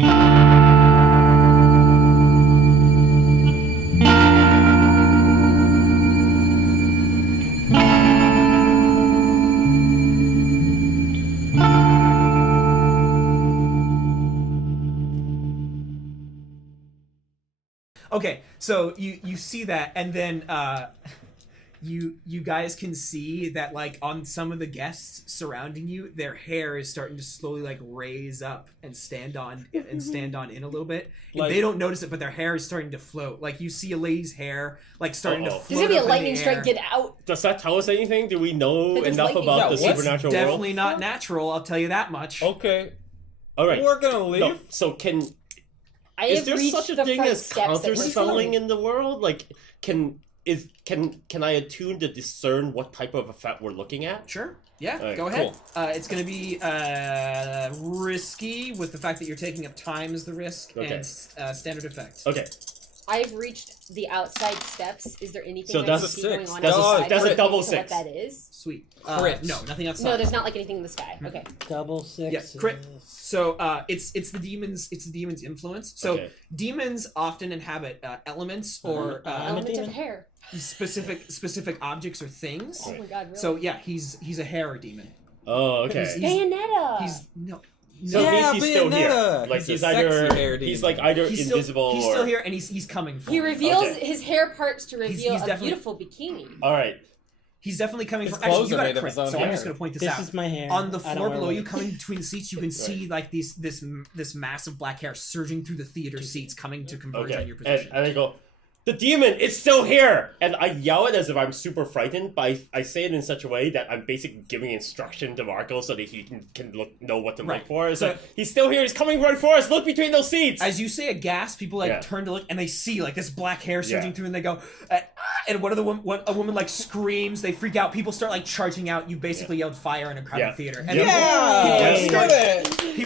Okay, so you see that, and then you guys can see that like on some of the guests surrounding you, their hair is starting to slowly like raise up and stand on in a little bit. Like, they don't notice it, but their hair is starting to float. Like you see a lady's hair like starting to float. There's gonna be a lightning strike. Get out. Does that tell us anything? Do we know enough about the supernatural world? Definitely not natural. I'll tell you that much. Okay. All right. We're gonna leave. No, so is there such a thing as counterspelling in the world? Like, can I attune to discern what type of effect we're looking at? Sure. Yeah, right, go ahead. Cool. It's going to be risky with the fact that you're taking up time as the risk and standard effect. Okay. I've reached the outside steps. Is there anything so I can see going on outside? That's a double 6. What that is? Sweet. Crit. No, nothing outside. No, there's not like anything in the sky. Okay. Double 6. Yeah, crit. So it's the demon's influence. So demons often inhabit elements or elements of hair. Specific objects or things. Oh my god, really? So yeah, he's a hair demon. Oh, okay. Bayonetta. So he's still here. Like he's like either invisible he's or... still here and he's coming for He reveals his hair parts to reveal he's a beautiful bikini. All right. He's definitely coming from... Actually, you got a crit, so I'm just going to point this out. This is my hair. On the floor below you, coming between the seats, you can see like this massive black hair surging through the theater seats, coming to converge on your position. And I go, the demon, it's still here! And I yell it as if I'm super frightened, but I say it in such a way that I'm basically giving instruction to Marco so that he can know what to look for. It's like, he's still here, he's coming right for us, look between those seats! As you say a gasp, people like turn to look and they see like this black hair surging through and they go, and a woman like screams, they freak out, people start like charging out, you basically yelled fire in a crowded theater. And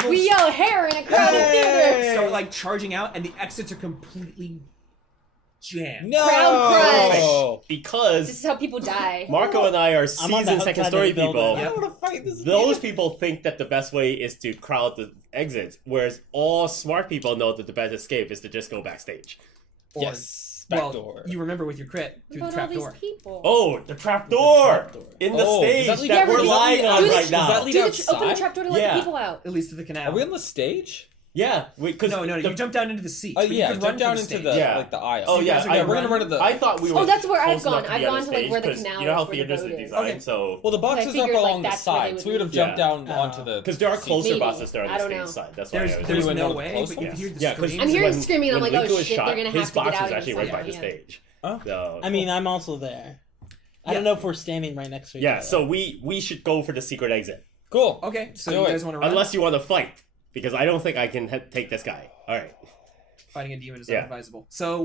We yell hair in a crowded theater! Start like charging out and the exits are completely jammed. No! Crowd crush! Because this is how people die. Marco and I are seasoned second story people. I don't want to fight this. Those people think that the best way is to crowd the exits, whereas all smart people know that the best escape is to just go backstage. Yes. Back door. You remember with your crit through the trap door. Oh, the trap door in the stage that we're lying on right now. Does that lead outside? Open the trap door to let the people out. At least to the canal. Are we on the stage? Yeah, no, you jump down into the seats. Oh yeah, jump down into the aisle. Oh yeah, we're gonna run to the. I thought we were. Oh, that's where I've gone. I've gone to like where the canal. You know how theaters are designed, so. Well, the boxes are up along the side, so we would have jumped down onto the. Because there are closer boxes there on the stage side. That's why there's no way. Yeah, because I'm hearing screaming. I'm like, oh shit, they're gonna have to get out. His box was actually right by the stage. I mean, I'm also there. I don't know if we're standing right next to each other. Yeah, so we should go for the secret exit. Cool. Okay, so you guys want to run? Unless you want to fight, because I don't think I can take this guy. All right. Fighting a demon is unadvisable. So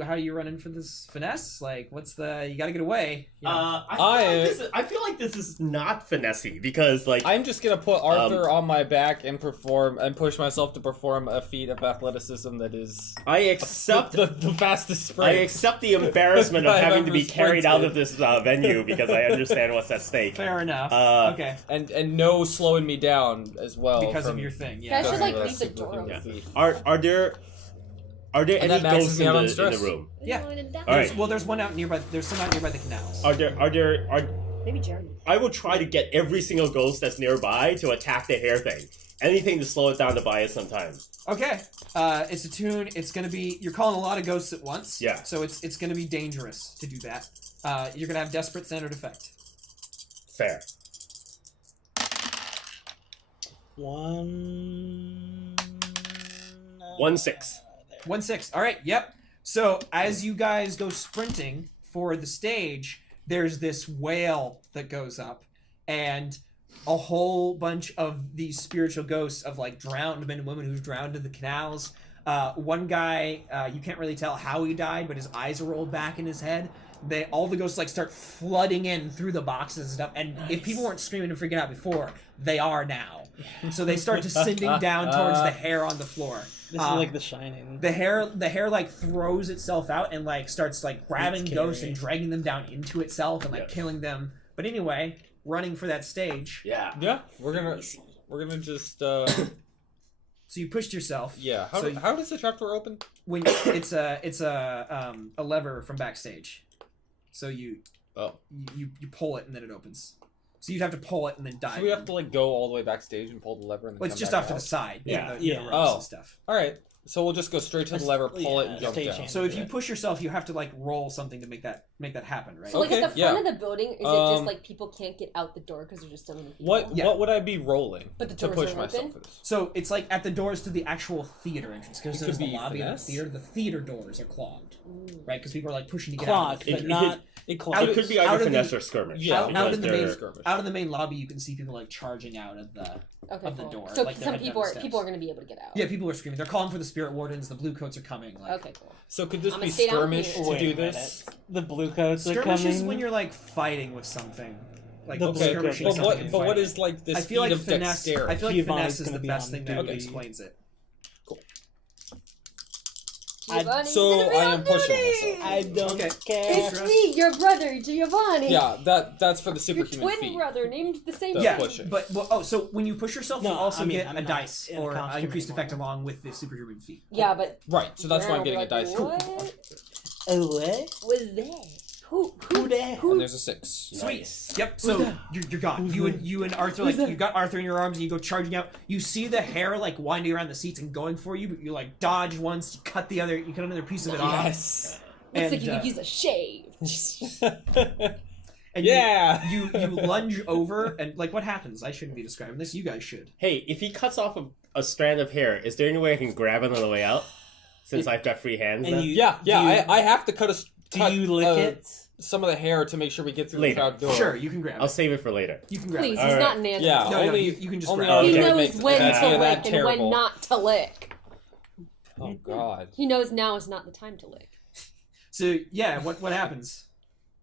how are you running for this finesse? Like, you gotta get away. You know? I feel like this is not finessey because like I'm just gonna put Arthur on my back and push myself to perform a feat of athleticism that is. I accept the fastest sprint. I accept the embarrassment of having to be carried out of this venue because I understand what's at stake. Fair enough. Okay. And no slowing me down as well because of your thing. Yeah. I should like leave the door open. Are there any ghosts in the room? Yeah. All right. Well, there's one out nearby. There's some out nearby the canals. Are there? Maybe Jeremy. I will try to get every single ghost that's nearby to attack the hair thing. Anything to slow it down to buy us some time. Okay. It's a tune. It's gonna be. You're calling a lot of ghosts at once. Yeah. So it's gonna be dangerous to do that. You're gonna have desperate standard effect. Fair. 1-6. 1-6. All right. Yep. So as you guys go sprinting for the stage, there's this wail that goes up, and a whole bunch of these spiritual ghosts of like drowned men and women who've drowned in the canals. One guy, you can't really tell how he died, but his eyes are rolled back in his head. All the ghosts like start flooding in through the boxes and stuff. And if people weren't screaming and freaking out before, they are now. So they start descending down towards the hair on the floor. This is like The Shining. The hair like throws itself out and like starts like grabbing ghosts and dragging them down into itself and like killing them. But anyway, running for that stage. Yeah. Yeah. We're gonna just So you pushed yourself. Yeah. So How does the trapdoor open? when it's a lever from backstage. So you pull it and then it opens. So you'd have to pull it and then dive. So we have to like go all the way backstage and pull the lever and then Well, it's come just back off to out? the side. Yeah. The ropes Oh. and stuff. All right. So we'll just go straight to the lever, pull it, and Yeah, jump stage down. hand. So if you push yourself, you have to like roll something to make that happen, right? So like Okay, at the front of the building, is it just like people can't get out the door because there's just so many people? What would I be rolling But the to doors push are myself open? for this? So it's like at the doors to the actual theater entrance because It there's could the be lobby of the finesse. theater. The theater doors are clogged, right? Because people are like pushing to get Clogged, out. but not It clogged. could be out either of the- finesse or skirmish. Yeah, out because in the they're- main skirmish. out of the main lobby, you can see people like charging out of the. Okay, of the cool. door, So like they're some heading people down are the people are steps. going to be able to get out. Yeah, people are screaming. They're calling for the spirit wardens. The blue coats are coming. Like, Okay, cool. So could this I'm be gonna stay down skirmish here. to Wait do a this? minute. The blue coats are skirmish coming. is when you're like fighting with something. Like The Okay, skirmishing blue but something what? and But what fighting. is like this I feel feat like of finesse. dexterity? I feel like Giovanni's finesse is gonna the be best on thing that duty. explains it. Giovanni's So gonna be I on am pushing duty! myself. I don't Okay. care. It's me, your brother, Giovanni. Yeah, that's for the Your superhuman twin feat. brother named the same The Yeah, pushing. but so when you push yourself, you No, also I mean, get I'm a not dice in a or an costume increased anymore. effect along with the superhuman feat. Yeah, but Right, so that's why I'm Darren will getting be a like, dice. What Oh, what? was that? Who that? And there's a 6. Sweet. Nice. Yep. So you're gone. You and Arthur, like that? you got Arthur in your arms, and you go charging out. You see the hair like winding around the seats and going for you, but you like dodge once, you cut the other, you cut another piece of it off. Yes. Looks like And, you could use a shave. And Yeah. You lunge over, and like what happens? I shouldn't be describing this. You guys should. Hey, if he cuts off a strand of hair, is there any way I can grab it on the way out? Since I've got free hands And now? you- Yeah, Do you- I have to cut Do you lick it? some of the hair to make sure we get through Later. the trap door. Sure, you can grab I'll it. save it for later. You can grab Please, it. he's Alright. not an answer. Yeah, No, only you can just only grab He it. Okay. knows makes when that- to that lick and terrible. when not to lick. Oh god. He knows now is not the time to lick. So yeah, what happens?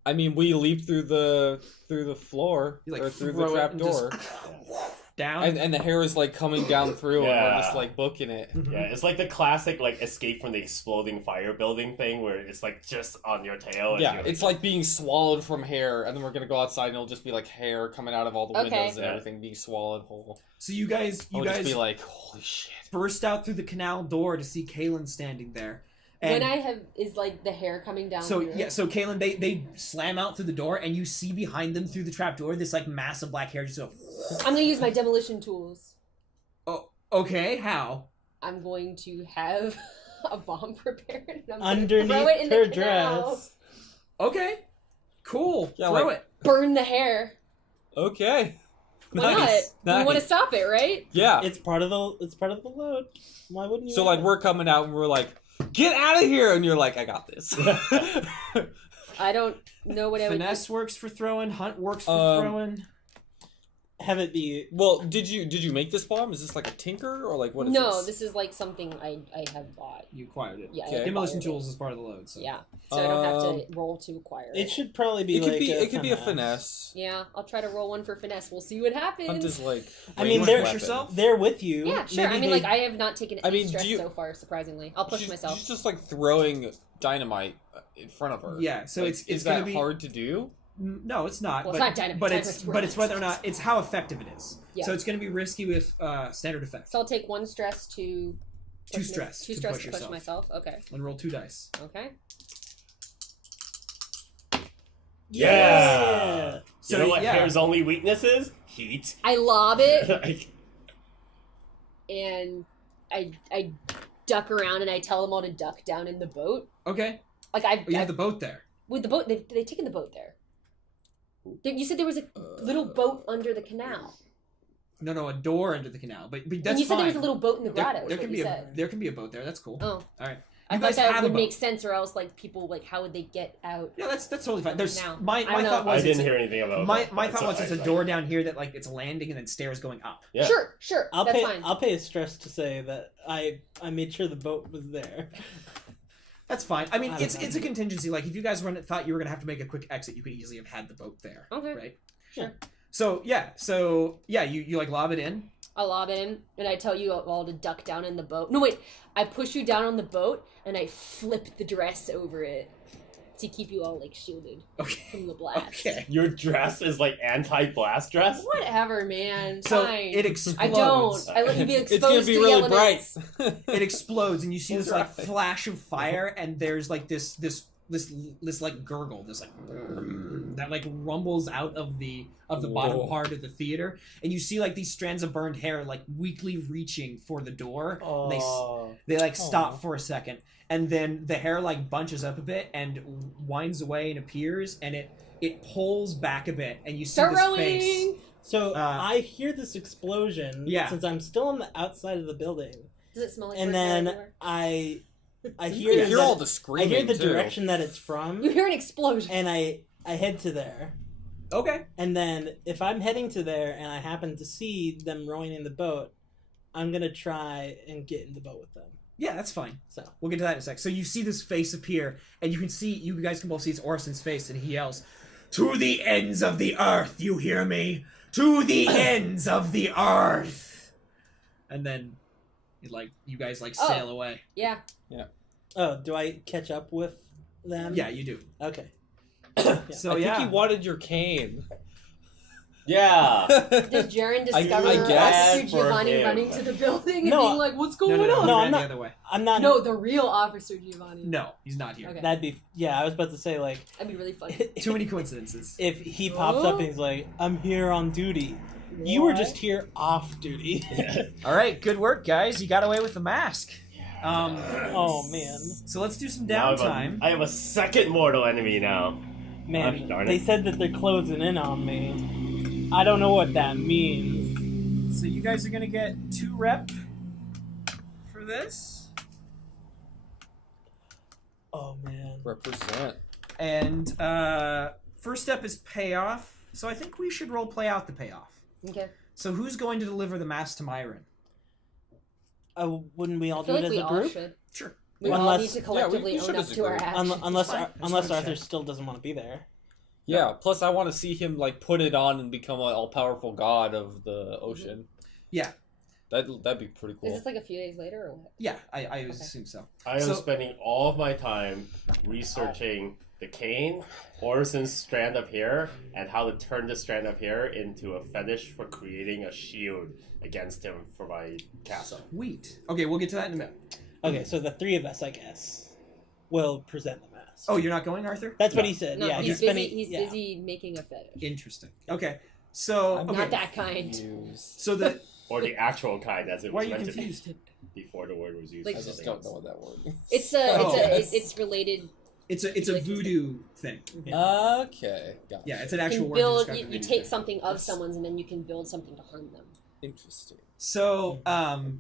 I mean, we leap through the floor You like or through throw the it trap and door, just down. and the hair is like coming down through, and we're Yeah. just like booking it. Yeah, it's like the classic like escape from the exploding fire building thing where it's like just on your tail. And Yeah, you're it's like being swallowed from hair, and then we're gonna go outside, and it'll just be like hair coming out of all the Okay. windows and Yeah. everything being swallowed whole. So you guys I'll just be like, holy shit. burst out through the canal door to see Caelin standing there. And When I have is like the hair coming down. so through. yeah, so Caelin, they slam out through the door, and you see behind them through the trap door this like massive black hair just go. I'm gonna use my demolition tools. Oh, okay. How? I'm going to have a bomb prepared. And I'm gonna Underneath throw it in her the canal. dress. Okay. Cool. Yeah, Throw like- it. Burn the hair. Okay. Why Nice. not? You want to Nice. stop it, right? Yeah. It's part of the load. Why wouldn't you? So want like it? we're coming out, and we're like, get out of here, and you're like, I got this. I don't know what I would. Finesse works for throwing. Hunt works for throwing. have it be. Well, did you make this bomb? Is this like a tinker or like what is No, this? this is like something I have bought. You acquired it. Yeah, I Okay. acquired Demolition it. tools is part of the load. So. Yeah, so I don't have to roll to acquire it. It should probably be. It could like be. A It could be a finesse. Yeah, I'll try to roll one for finesse. We'll see what happens. Hunt is like. I mean, ranged they're- weapon. yourself? They're with you. Yeah, sure. Maybe I mean, they- like I have not taken any mean, stress do you- so far. Surprisingly, I'll push She's- myself. She's just like throwing dynamite in front of her. Yeah, so Like, it's is gonna that be hard to do? No, it's not. Well, but, it's not dynamite, but it's it's dynamite. whether or not it's how effective it is. Yeah. So it's going to be risky with standard effect. So I'll take one stress to. Two stress Two to stress push to push yourself. myself. Okay. And roll 2 dice. Okay. Yeah. So, you know what yeah. hair's only weakness is? Heat. I lob it Like, and I duck around and I tell them all to duck down in the boat. Okay. Like Oh, you have the boat there. with the boat, they taken the boat there. You said there was a little boat under the canal. No, a door under the canal. But that's And you said fine. there was a little boat in the There- grotto. there is can what be you a said. there can be a boat there. That's cool. Oh, All right. I You thought guys that have a would boat. make sense, or else like people like how would they get out? Yeah, that's totally fine. There's Now. my I don't know. thought I was didn't it's hear anything about my that. thought was it's a Sorry. door down here that like it's landing and then stairs going up. Yeah. Sure, I'll that's pay. fine. I'll pay a stress to say that I made sure the boat was there. That's fine. I mean, I don't it's know. a contingency. Like if you guys thought you were gonna have to make a quick exit, you could easily have had the boat there. Okay. Right. Sure. So yeah, you like lob it in. I'll lob it in, and I tell you all to duck down in the boat. No, wait. I push you down on the boat, and I flip the dress over it. to keep you all like shielded Okay. from the blast. Okay. Your dress is like anti-blast dress. Whatever, man. So Fine. it explodes. I don't. I let you be exposed It's gonna be to really the bright. elements. It explodes, and you see this like Right. flash of fire, and there's like this like gurgle, this like that like rumbles out of the bottom Whoa. part of the theater, and you see like these strands of burned hair like weakly reaching for the door. And they like stop Aw. for a second, and then the hair like bunches up a bit and winds away and appears, and it pulls back a bit, and you see Start this face. rowing. So I hear this explosion. Yeah. Since I'm still on the outside of the building, Does it smell like and burnt hair then everywhere? I You hear hear that- all the I screaming. hear the too. direction that it's from, You hear an explosion. and I head to there. Okay. And then if I'm heading to there and I happen to see them rowing in the boat, I'm gonna try and get in the boat with them. Yeah, that's fine. So We'll get to that in a sec. So you see this face appear, and you guys can both see it's Orson's face, and he yells, "To the ends of the earth, you hear me? To the ends of the earth!" And then, you guys sail away. Yeah. oh, do I catch up with them? Yeah, you do. Okay. So I yeah. think he wanted your cane. Yeah. Does Jaren discover I guess Officer for Giovanni him. running to the building and No. being like, "What's going no, on?" he No, ran I'm the not- other way. I'm not. No, the real Officer Giovanni. No, he's not here. Okay. That'd be. Yeah, I was about to say like. That'd be really funny. Too many coincidences. If he pops up and he's like, "I'm here on duty," you were just here off duty. All right, good work, guys. You got away with the mask. Oh man, So let's do some Now downtime. I have a second mortal enemy now. man, Gosh darn they it. said that they're closing in on me. I don't know what that means. So you guys are gonna get 2 rep for this, Oh man. Represent. and first step is payoff. So I think we should role play out the payoff. Okay. So who's going to deliver the mask to Myron? Wouldn't we all I do feel it like as we a all group? should. Sure. We all Unless- need to Yeah, collectively we own should up as a to our group. actions. Unless fine. That's unless fine, Arthur check. still doesn't want to be there. Yeah. Plus, I want to see him like put it on and become an all-powerful god of the ocean. Yeah. That'd be pretty cool. Is this like a few days later or what? Yeah, I assume so. I am So- spending all of my time researching the cane, Orson's strand of hair, and how to turn the strand of hair into a fetish for creating a shield against him for my castle. Sweet. Okay, we'll get to that in a minute. Okay, so the three of us, I guess, will present the mask. Oh, you're not going, Arthur? That's what No. he said. No, yeah, he's spending. busy. He's yeah. busy making a fetish. Interesting. Okay, so I'm okay. Not that kind. Confused. So the Or the actual kind, as it why are was you meant to be confused? before the word was used. Like- I for just something don't know else. what that word is. It's a. Oh. It's related. It's a voodoo thing. Okay. Gotcha. Yeah, it's an You actual can word. to build. describe You, the you voodoo take thing. something of someone's, and then you can build something to harm them. Interesting. So,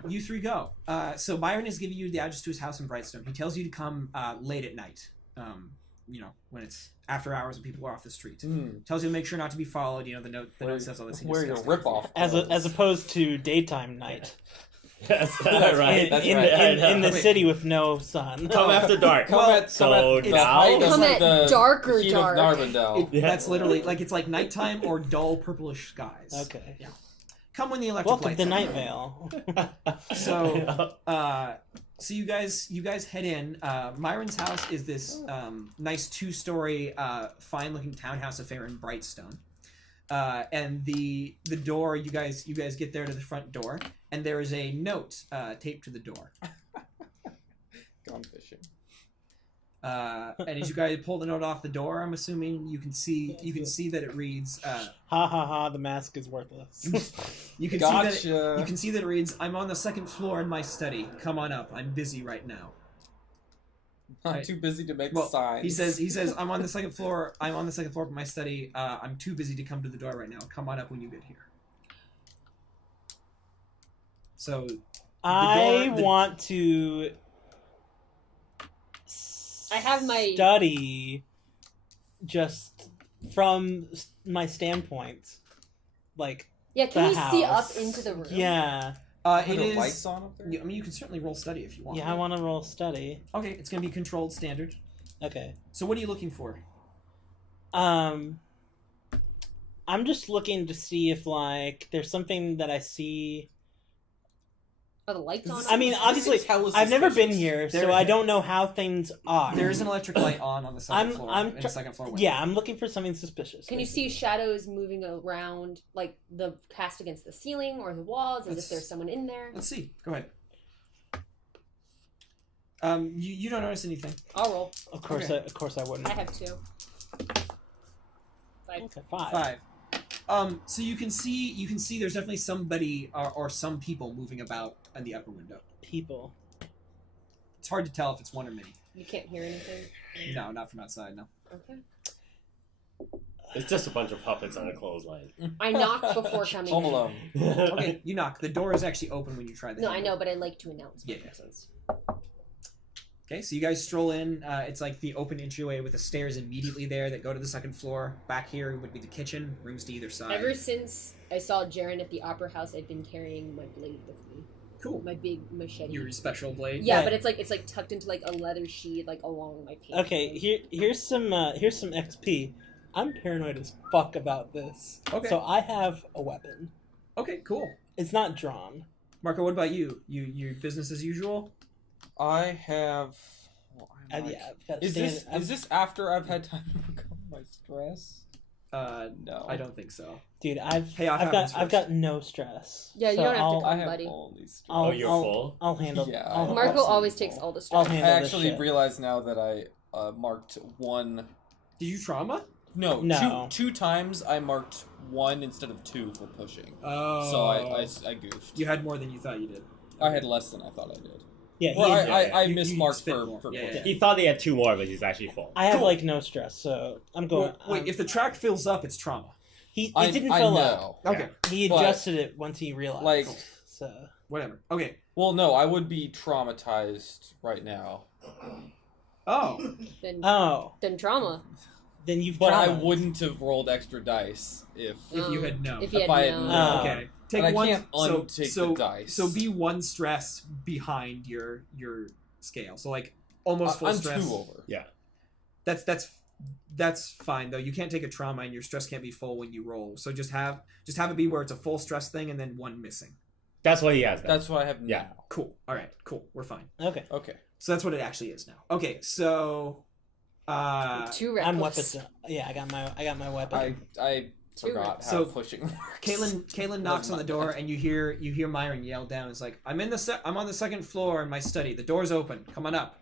you 3 go. So Myron is giving you the address to his house in Brightstone. He tells you to come late at night. When it's after hours and people are off the street. Tells you to make sure not to be followed. The note says all this. He Where your discussed rip off As opposed to daytime night Yes, That's right. That's in, right. in the Wait. city with no sun. Come after dark. Come Well, at so the now- height of, Come like, at the darker heat dark. of Narvandale. Yeah. That's literally it's like nighttime or dull purplish skies. Okay. Come when the electric Welcome lights to are Night on. Vale. So you guys head in. Myron's house is this nice 2-story, fine-looking townhouse affair in Brightstone. And the door, you guys get there to the front door, and there is a note taped to the door. Gone fishing. And as you guys pull the note off the door, I'm assuming you can see that it reads. Ha ha ha! The mask is worthless. You can Gotcha. see that you can see that it reads, "I'm on the 2nd floor in my study. Come on up. I'm busy right now." I'm Right. too busy to make Well, signs. he says, "I'm on the 2nd floor. I'm on the 2nd floor of my study. I'm too busy to come to the door right now. Come on up when you get here." So I the- want to. I have my- study just from my standpoint, like Yeah, can the we see up house. into the room? Yeah, Are it the is. lights on up there? I mean, you can certainly roll study if you want. yeah. I want to roll study. Okay, it's gonna be controlled standard. Okay. So what are you looking for? I'm just looking to see if like there's something that I see Are the lights on? I mean, obviously, I've never been here, so There- I don't know how things are. There is an electric light on the second floor. I'm in the second floor window. Yeah, I'm looking for something suspicious. Can you see shadows moving around, like the cast against the ceiling or the walls, as if there's someone in there? Let's see. Go ahead. You don't notice anything. I'll roll. Of course, Okay. of course, I wouldn't. I have 2. 5. Okay, 5. 5. So you can see there's definitely somebody or some people moving about in the upper window. People. It's hard to tell if it's one or many. You can't hear anything. No, not from outside. No. Okay. It's just a bunch of puppets on a clothesline. I knocked before coming. Home in. Alone. Okay, you knock. The door is actually open when you try the. No, I handle. know, but I like to announce. Yeah. Makes sense. Okay, so you guys stroll in. It's like the open entryway with the stairs immediately there that go to the second floor. Back here would be the kitchen. Rooms to either side. Ever since I saw Jaren at the Opera House, I've been carrying my blade with me. Cool. My big machete. Your special blade. Yeah, Right. but it's like tucked into like a leather sheath, like along my pants. Okay, here's some XP. I'm paranoid as fuck about this. Okay. So I have a weapon. Okay. Cool. It's not drawn. Marco, what about you? You business as usual? I have. Well, I'm like- Yeah. I've got Is stand- this after I've had time to recover my stress? No. I don't think so. Dude, I've Payoff I've happens got first. no stress. Yeah, you So don't have to I'll- call I have buddy. all these. I'll, Oh, you're I'll, full? I'll handle. Yeah, I'll, Marco absolutely always takes full. all the I'll stress. I handle this actually shit. realize now that I marked one. Did you trauma? No. Two times I marked 1 instead of 2 for pushing. Oh. So I goofed. You had more than you thought you did. I had less than I thought I did. Yeah, Well, he- I You mismarked spent more. for Yeah, pushing. He thought he had 2 more, but he's actually full. I have Cool. like no stress, so I'm going. Wait, if the track fills up, it's trauma. It I didn't I fill up. know. Okay. He But- adjusted it once he realized. Like- so. Whatever. Okay. Well, no, I would be traumatized right now, Oh. Then, Oh, then trauma. then you've. but I traumatized. wouldn't have rolled extra dice if. If you had known. If you If had I had known. known. Okay. Take But I one. can't so untake so the dice. so be 1 stress behind your scale. So like almost full I'm stress. 2 over. That's fine though. You can't take a trauma and your stress can't be full when you roll. So just have it be where it's a full stress thing and then 1 missing. That's what he has. Then. That's what I have now. Yeah. Cool. All right. Cool. We're fine. Okay, Okay. So that's what it actually is now. Okay. So 2 I'm reckless. weapons. Yeah, I got my weapon. I Two forgot how So, pushing works. Caelin knocks on the door and you hear Myron yell down. It's like, I'm on the second floor in my study. The door's open. Come on up.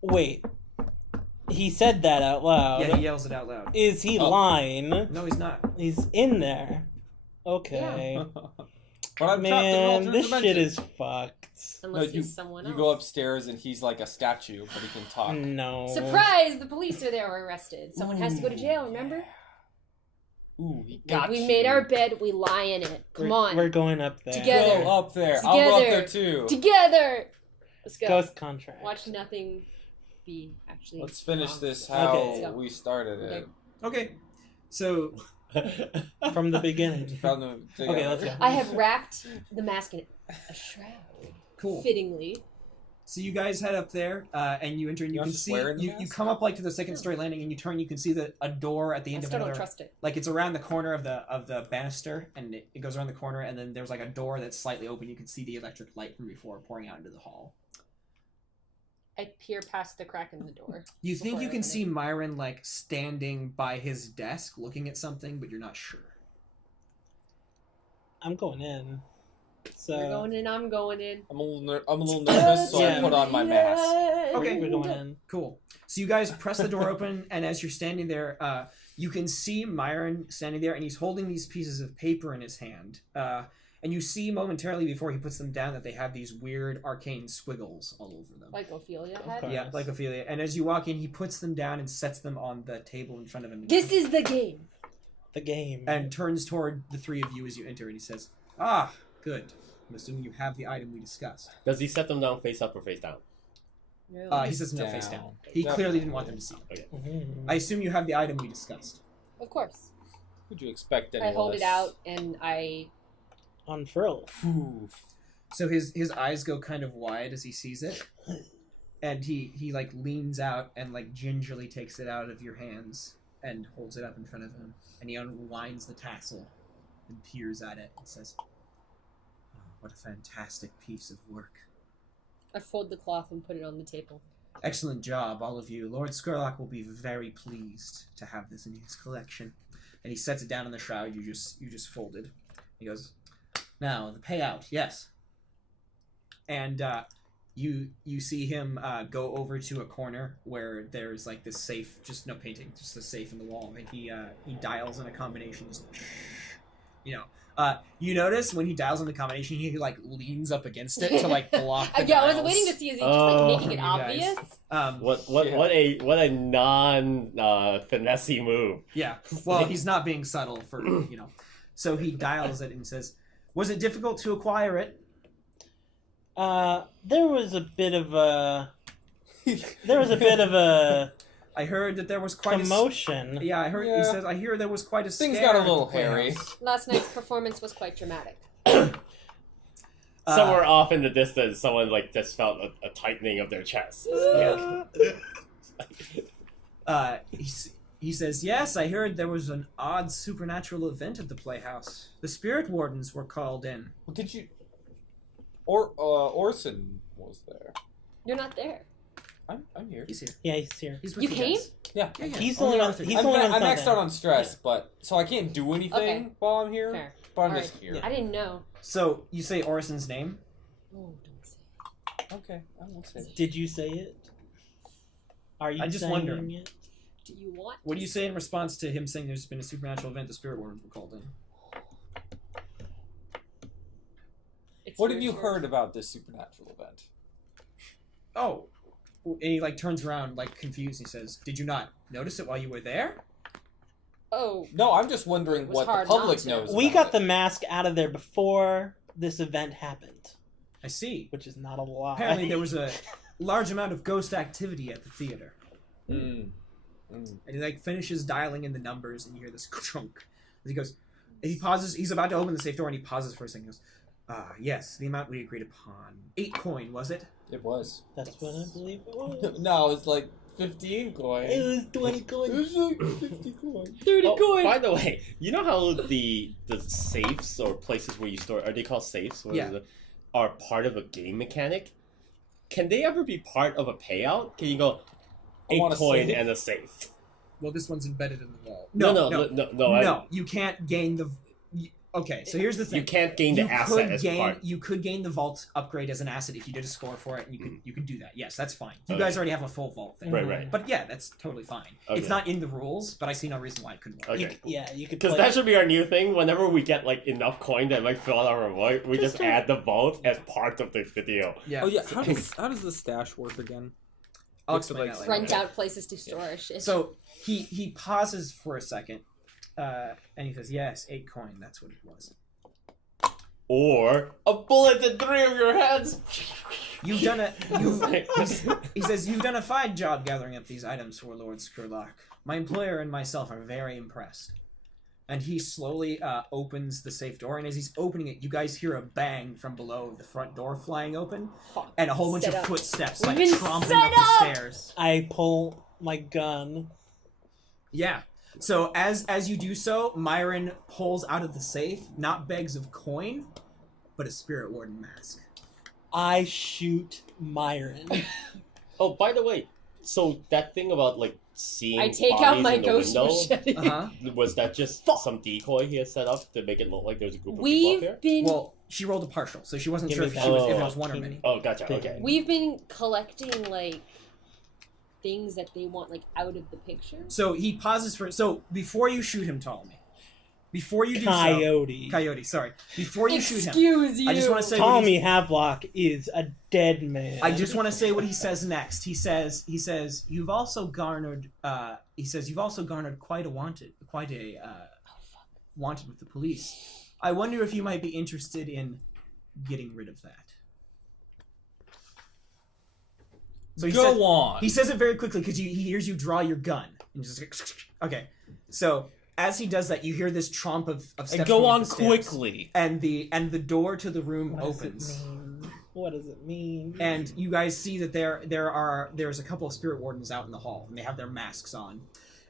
Wait, he said that out loud. Yeah, he yells it out loud. Is he Oh. lying? No, he's not. He's in there. Okay. But I'm trapped in an Man, alternate this dimension. shit is fucked. Unless No, he's someone You else. go upstairs and he's like a statue, but he can talk. No. Surprise! The police are there arrested. Someone has to go to jail, remember? Ooh, he got We you. made our bed, we lie in it. Come on. We're going up there. Together. Go up there. I'll go up Together. there too. Together! Let's go. Ghost contract. Watch nothing be actually. Let's finish wrong. this how Okay. Let's go. we started it. Okay. So From the beginning. Found the Okay, let's go. I have wrapped the mask in a shroud. cool. Fittingly. So you guys head up there, and you enter, and you You can have to see swear in the you mask? come up like to the second story landing, and you turn. You can see a door at the I end of still don't another. trust it. Like it's around the corner of the banister, and it goes around the corner, and then there's like a door that's slightly open. You can see the electric light from before pouring out into the hall. I peer past the crack in the door. You think before you I can open see it. Myron like standing by his desk looking at something, but you're not sure. I'm going in. So You're going in, I'm going in. I'm a little nervous, so Yeah. I put on my mask. Okay. we're going in. Cool. So you guys press the door open, and as you're standing there, you can see Myron standing there, and he's holding these pieces of paper in his hand. And you see momentarily before he puts them down that they have these weird arcane squiggles all over them. Like Ophelia had. course. Yeah, like Ophelia. And as you walk in, he puts them down and sets them on the table in front of him. This is the game. The game. And turns toward the three of you as you enter, and he says, "Ah, good. I'm assuming you have the item we discussed." Does he set them down face up or face down? No. He says no face down. Down. He Down. clearly didn't want them to see it. Mhm. I assume you have the item we discussed. Of course. Would you expect any I hold less? it out and I. Unfurl. Phew. So his eyes go kind of wide as he sees it, and he like leans out and like gingerly takes it out of your hands and holds it up in front of him, and he unwinds the tassel and peers at it and says, What a fantastic piece of work. I fold the cloth and put it on the table. Excellent job, all of you. Lord Skurlock will be very pleased to have this in his collection. And he sets it down in the shroud you just folded. He goes, now, the payout, yes. And you see him go over to a corner where there's like this safe, just no painting, just a safe in the wall. And he dials in a combination, just, you know. You notice when he dials in the combination, he like leans up against it to like block the Yeah, I was dials. waiting to see is he just like making it you guys. obvious? What a non finessey move. Yeah. Well, he's not being subtle for, you know. So he dials it and says, "Was it difficult to acquire it?" There was a bit of a I heard that there was quite commotion. Yeah, I heard. Yeah. He says, "I hear there was quite a Things scare got a at the little hairy. playhouse." Last night's performance was quite dramatic. Somewhere off in the distance, someone like just felt a tightening of their chest. Yeah. He says, "Yes, I heard there was an odd supernatural event at the playhouse. The spirit wardens were called in." Well, did you? Orson was there. You're not there. I'm here. He's here. Yeah, he's here. He's with You you came? guys. Yeah. Yeah, yeah. He's Only the only one. Arthur. He's the only one. I'm that's maxed not out on stress, but so I can't do anything Okay. while I'm here. Fair. But I'm All just right. here. I didn't know. So you say Orson's name? Oh, don't say. Okay, I won't say. there. Did you say it? Are you? I'm just saying wondering. it? Do you want? What do you say in response to him saying there's been a supernatural event? The spirit wardens were called in. It's What your have you turn. heard about this supernatural event? Oh, and he like turns around like confused. He says, "Did you not notice it while you were there?" Oh, No, I'm just wondering It was what the hard public not to. knows. We about got the it. mask out of there before this event happened, I see. which is not a lie. Apparently, there was a large amount of ghost activity at the theater. Mm. And he like finishes dialing in the numbers, and you hear this chunk. And he goes, he pauses. He's about to open the safe door, and he pauses for a second. He goes, yes, the amount we agreed upon. 8 coin, was it? It was. That's what I believe it was. No, it's like 15 coins. It was 20 coins. like 50 coins. 30 Oh, coins. by the way, you know how the safes or places where you store, are they called safes? What Yeah. is it? Are part of a game mechanic? Can they ever be part of a payout? Can you go I 8 want a coin safe. and a safe? Well, this one's embedded in the wall. No. You can't gain the. Okay, so here's the thing. You can't gain the asset as part. You could gain the vault upgrade as an asset if you did a score for it, and you could do that. Yes, that's fine. You Okay. guys already have a full vault thing. Right. But yeah, that's totally fine. Okay. It's not in the rules, but I see no reason why it couldn't work. Okay. You could. Because play- that should be our new thing. Whenever we get like enough coin that might fill out our void, we just add the vault as part of the video. Yeah. Oh yeah, how does the stash work again? I'll What's it explain like? that later. Rent out places to store our shit. So he pauses for a second, and he says, "Yes, 8 coin. That's what it was." Or a bullet in 3 of your heads. You've done a. He says you've done a fine job gathering up these items for Lord Skurlock. My employer and myself are very impressed. And he slowly opens the safe door, and as he's opening it, you guys hear a bang from below, the front door flying open, and a whole bunch Set of up. footsteps We've like been tromping set up the up! stairs. I pull my gun. Yeah. So as you do so, Myron pulls out of the safe not bags of coin, but a spirit warden mask. I shoot Myron. Oh, by the way, so that thing about like seeing I take bodies out my in the ghost window, machete. Uh-huh. was that just some decoy he had set up to make it look like there's a group of people We've up here? been Well, she rolled a partial, so she wasn't Give sure me if, that. if it was Oh. one or many. Oh, gotcha. Thing. Okay. we've been collecting like things that they want like out of the picture. So he pauses for. So before you shoot him, Ptolemy, before you do Coyote. so, Coyote, sorry. Before you shoot him, Excuse you. I just want to say. Ptolemy Havelock is a dead man. I just want to say what he says next. He says, you've also garnered. You've also garnered quite a wanted with the police. I wonder if you might be interested in getting rid of that. So Go on. He says it very quickly because he hears you draw your gun. And just okay. So as he does that, you hear this tromp of steps. And go going up on the stairs. quickly. And the door to the room What does opens. it mean? What does it mean? And you guys see that there's a couple of spirit wardens out in the hall, and they have their masks on.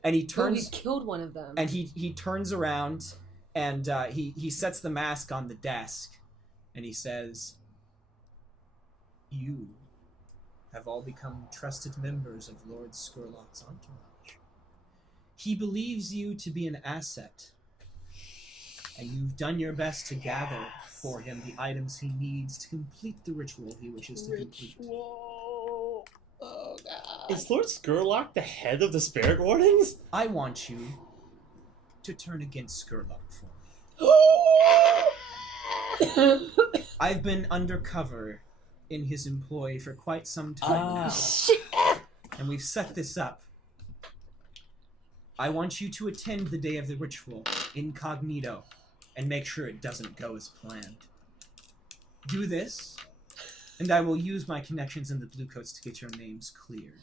And he Oh, turns we killed one of them. and he turns around and he sets the mask on the desk, And he says, "You have all become trusted members of Lord Skurlock's entourage. He believes you to be an asset, and you've done your best to gather for him the items he needs to complete the ritual he wishes to complete. Oh god. Is Lord Skurlock the head of the Spirit Wardens? I want you to turn against Skurlock for me. I've been undercover in his employ for quite some time now, Shit. and we've set this up. I want you to attend the day of the ritual, incognito, and make sure it doesn't go as planned. Do this, and I will use my connections in the Bluecoats to get your names cleared."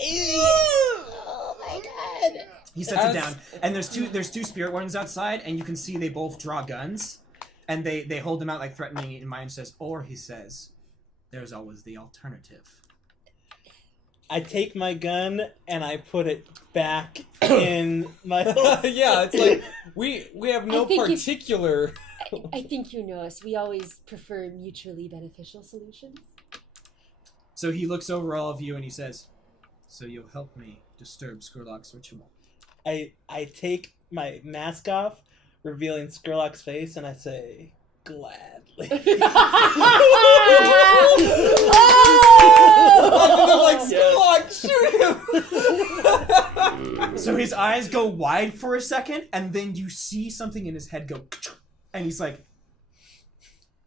Oh my god. He sets it down, and there's two spirit wardens outside, and you can see they both draw guns, and they hold them out like threatening. And Mine says, or he says, "There's always the alternative." I take my gun and I put it back in my. Yeah, it's like we have no I think particular. I think you know us. We always prefer mutually beneficial solutions. So he looks over all of you and he says, "So you'll help me disturb Skurlock's ritual." I take my mask off, revealing Skurlock's face, and I say, "Gladly." So his eyes go wide for a second, and then you see something in his head go, and he's like,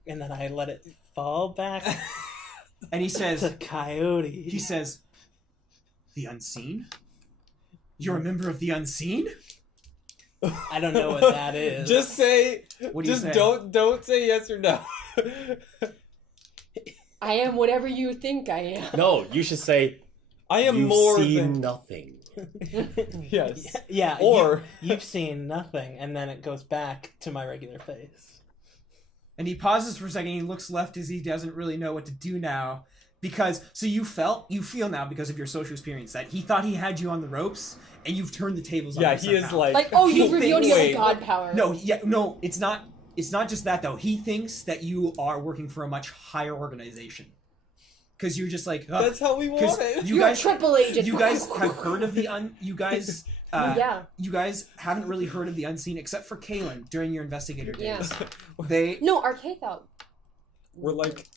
And then I let it fall back and he says, to Coyote. he says, "The Unseen? You're a member of the Unseen?" I don't know what that is. Just say. What do you Just say? don't say yes or no. I am whatever you think I am. No, you should say, I am "You've more seen than nothing." yes. Yeah, Or you've seen nothing, and then it goes back to my regular face. And he pauses for a second. He looks left as he doesn't really know what to do now, because you feel now because of your social experience that he thought he had you on the ropes, and you've turned the tables on yeah, him he is somehow. like Oh, He you've revealed thinks- your god power. No, it's not just that though. He thinks that you are working for a much higher organization, because you're just like, that's how we want it. you You're guys, a triple agent. you guys have heard of the you guys. Yeah. You guys haven't really heard of the Unseen except for Caelin during your investigator days. Yeah. No, Arkady thought. We're like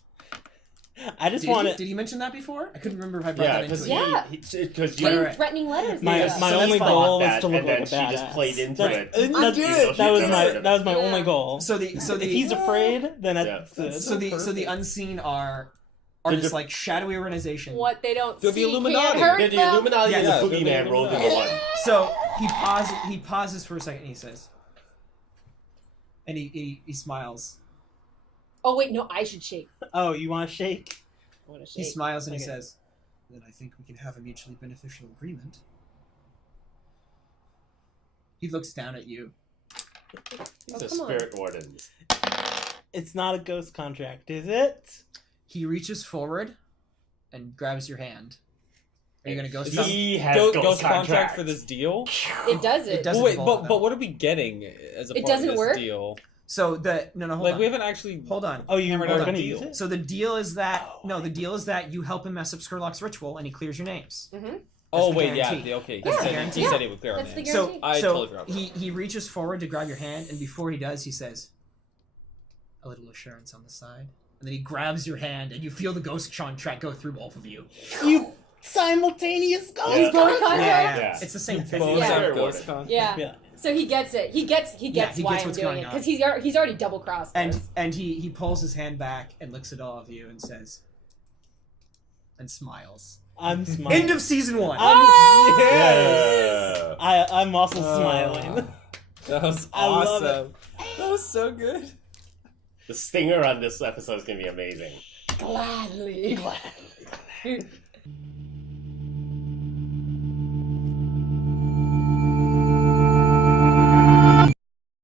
I just Did want he mention that before? I couldn't remember if I brought Yeah, that into because it. because Right, you right. Threatening letters. My Yeah. my So only that's goal that, was to look and like then a she badass. just played into That's- it. You did it! That was She's my never heard of it. only goal. So If he's afraid, then that's good. So the Unseen are They're this the- like shadowy organization. What they don't They're see the Illuminati. can't hurt They're the them. Illuminati Yeah, and yeah, the they're the Boogeyman rolled into Illuminati. one. So he pauses for a second and he says, and he smiles. Oh wait, no, I should shake. Oh, you want to shake? I want to He shake. smiles and he Okay. says, "Then I think we can have a mutually beneficial agreement." He looks down at you. He's Oh, a come on. Spirit Warden. It's not a ghost contract, is it? He reaches forward and grabs your hand. Are you gonna go? Is Stop? He has ghost contract contract for this deal. It does it. It does. Well, wait, involve but them. what are we getting as a It part doesn't of this work? deal? So no, hold Like on. we haven't actually. Hold on. Oh, you Hammered were out a going to deal. use it? So the deal is that you help him mess up Skurlock's ritual and he clears your names. Mm-hmm. Oh the wait, guarantee. yeah, okay. That's the He guarantee. said he would clear our That's the names. guarantee. So I totally forgot about he reaches forward to grab your hand, and before he does, he says, "A little assurance on the side," and then he grabs your hand, and you feel the ghost contract go through both of you. You simultaneous ghost Yeah. Going contract? contract? Yeah. It's the same thing. Both Yeah. are Spirit ghost Warden. con- Yeah. Yeah. So he gets it. He gets he why gets I'm what's doing going it on. because he's already double crossed us. And he pulls his hand back and looks at all of you and says, and smiles. I'm smiling. End of season 1. Yeah. I'm also smiling. That was I love awesome. That was so good. The stinger on this episode is going to be amazing. Gladly.